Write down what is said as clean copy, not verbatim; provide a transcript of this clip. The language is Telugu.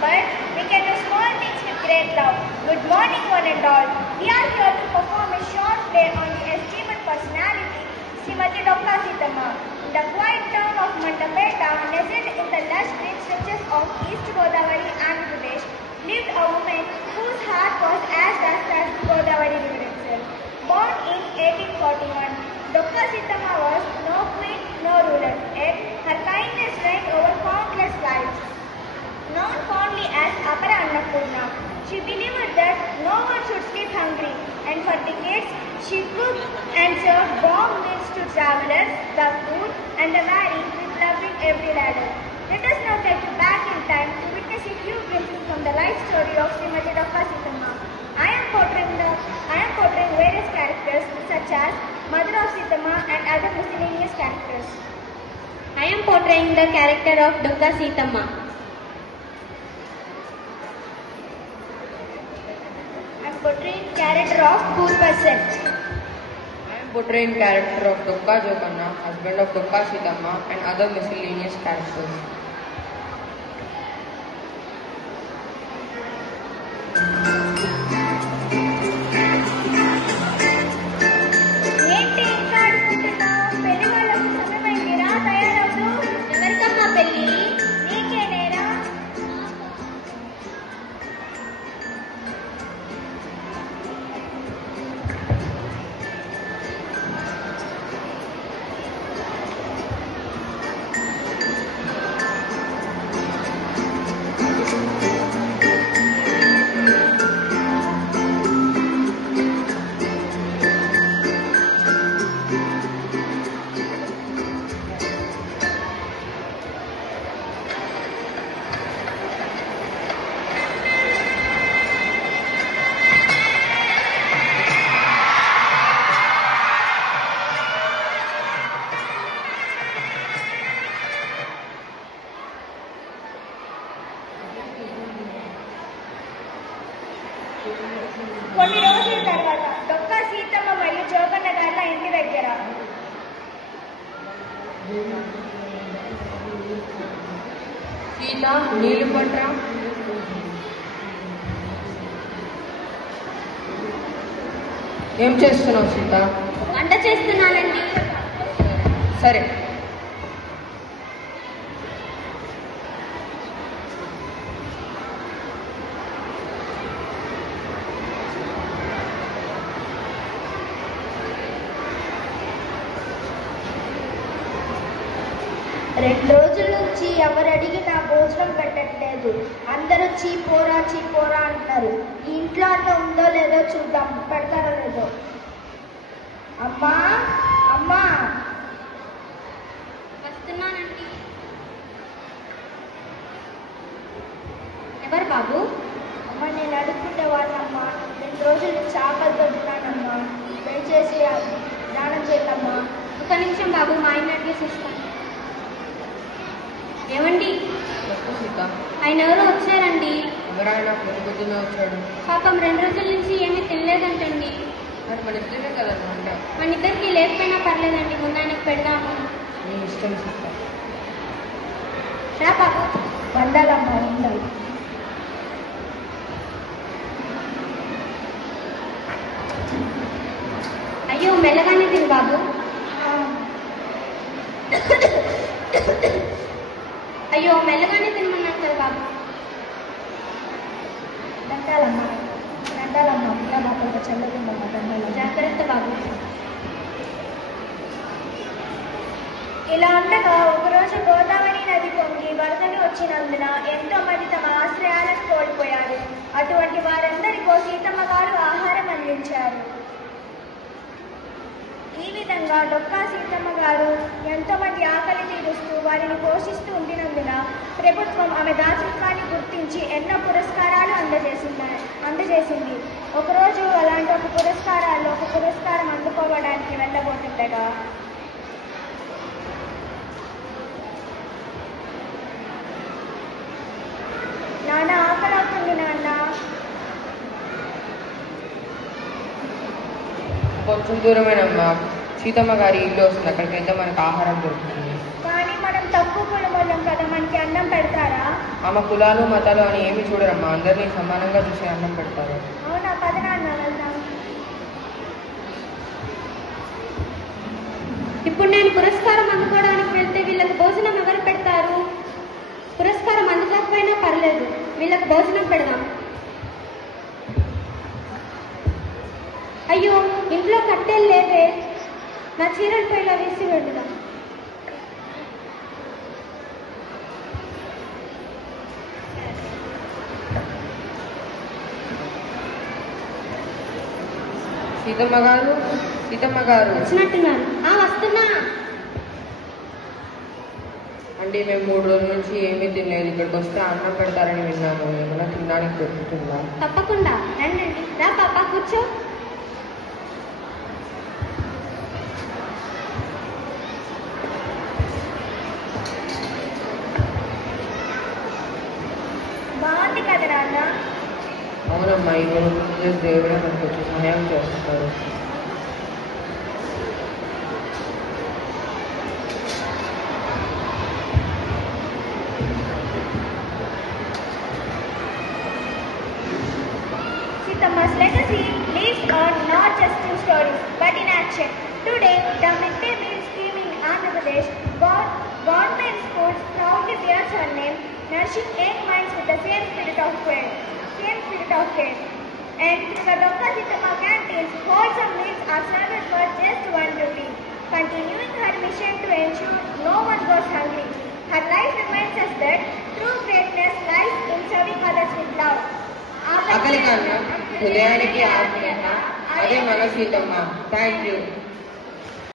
but we can do small things with great love. Good morning, one and all. We are here to perform a short play on the esteemed personality, Srimati Dokka Sitama. In the quiet town of Mandapeta, nestled in the lush green stretches of East Godavari, Andhra Pradesh, lived a woman whose heart was as vast as the Godavari river itself. Born in 1841, Dokka Sitama was no queen, no ruler, yet her kindness reigned over countless lives. Known fondly as Apara Annapurna, she believed that no one should sleep hungry, and for decades she cooked and served warm meals to travelers, the poor, and the weary with love in every ladder. Let us now take you back in time to witness a few glimpses from the life story of Srimati Dokka Sitama. I am portraying various characters such as Mother of Sitama and other miscellaneous characters. I am portraying the character of Dokka Sitama. I am portraying character of poor person. I am portraying character of Dokka Jokanna, husband of Dokka Sitama, and other miscellaneous characters. ఏంటి ఇంకా అడుగుతున్నావు? పెళ్లి వాళ్ళకు సమయమైందిరా, తయారవుతూ. ఎవరికమ్మా పెళ్ళి? నీకేనేరా? కొన్ని రోజుల తర్వాత డొక్కా సీతమ్మ మరియు జోగన్న గార్ల ఇంటి దగ్గర సీత, నీళ్లు పట్రా. ఏం చేస్తున్నావు సీత? వంట చేస్తున్నానండి. సరే. రెండు రోజుల నుంచి ఎవరు అడిగినా భోజనం పెట్టట్లేదు. అందరూ చీపోరా అంటారు. ఈ ఇంట్లో అన్న ఉందో లేదో చూద్దాం, పెడతారో లేదో. అమ్మా అమ్మా, వస్తున్నానండి. ఎవరు బాబు? అమ్మ నేను అడుగుతుండేవాళ్ళమ్మా. 2 రోజుల నుంచి ఆకలితో ఉన్నానమ్మా. దయచేసి దానం చేయమ్మా. ఒక నిమిషం బాబు, మా ఆయన అడ్రస్ ఇస్తాను. ఏమండి, చెప్పు సీత. ఆయన ఎవరో వచ్చారండి. ఎవరైనా పొద్దునే వచ్చాడు? పాపం 2 రోజుల నుంచి ఏమీ తినలేదంటండి. మరి మన ఇద్దరే కదా అంట. మన ఇద్దరికి లేకపోయినా పర్లేదండి, ముందు ఆయనకు పెడదాము. నీ ఇష్టం సీత. రా బాబు. వండాలమ్మా, వండాలి. అయ్యో, మెల్లగానే తిను బాబు. అయ్యో, మెల్లగానే తినమన్నాను కదా బాబు. దండాలమ్మా ఇలా మాకు చల్లకుందమ్మా. దండాలమ్మా. జాగ్రత్త బాబు. ఇలా ఉండగా ఒకరోజు గోదావరి నది పొంగి వరదలు వచ్చినందున ఎంతో మంది తమ ఆశ్రయాలను కోల్పోయారు. అటువంటి వారందరికీ సీతమ్మ గారు ఆహారం అందించారు. ఈ విధంగా డొక్కా సీతమ్మ గారు ఎంతో మంది ఆకలి తీరుస్తూ వారిని పోషిస్తూ ఉండినందున ప్రభుత్వం ఆమె దాతృత్వాన్ని గుర్తించి ఎన్నో పురస్కారాలు అందజేసింది. ఒకరోజు అలాంటి ఒక పురస్కారం అందుకోవడానికి వెళ్ళబోతుండగా నాన్న ఆకలి అవుతుంది నాన్న. కొంచెం దూరమేనమ్మా. సీతమ్మ గారి ఇల్లు వస్తుంది, అక్కడికి వెళ్తే మనకు ఆహారం దొరుకుతుంది. కానీ మనం తక్కువ కులం వాళ్ళం కదా, మనకి అన్నం పెడతారా? ఆమె కులాలు మతాలు అని ఏమి చూడరమ్మా, అందరినీ సమానంగా చూసి అన్నం పెడతారు. అవునా, పద నాన్న వెళ్దాం. ఇప్పుడు నేను పురస్కారం అందుకోవడానికి వెళ్తే వీళ్ళకి భోజనం ఎవరు పెడతారు? పురస్కారం అందుకోకపోయినా పర్లేదు, వీళ్ళకి భోజనం పెడదాం. అయ్యో, ఇంట్లో కట్టెలు లేవే, నా చీరలపై ఇలా వేసి వెళ్దాం. సీతమ్మ గారు వచ్చినట్టున్నారు. వస్తున్నా. అంటే మేము 3 రోజుల నుంచి ఏమీ తినలేదు, ఇక్కడికి వస్తే అన్నం పెడతారని విన్నాను. ఏమైనా తినడానికి దొరుకుతుందా? తప్పకుండా రండి. రా పాప, కూర్చో. బాగుంది కదా నాన్న. అవునమ్మా, ఈ రోజు దేవుడే మనకు వచ్చి సహాయం చేస్తారు. Sitama's legacy lives on not just in stories but in action. Today, the midday meal scheme in Andhra Pradesh, government schools proudly bears her name, nourishing young minds with the same spirit of care. And through the Dr. Sitama canteens, wholesome meals are served for just 1 rupee, continuing her mission to ensure no one goes hungry. Her life reminds us that true greatness lies in serving others with love. ఆకలి కన్నా హృదయానికి ఆత్మీయత, అదే మన సీతమ్మ. Thank you.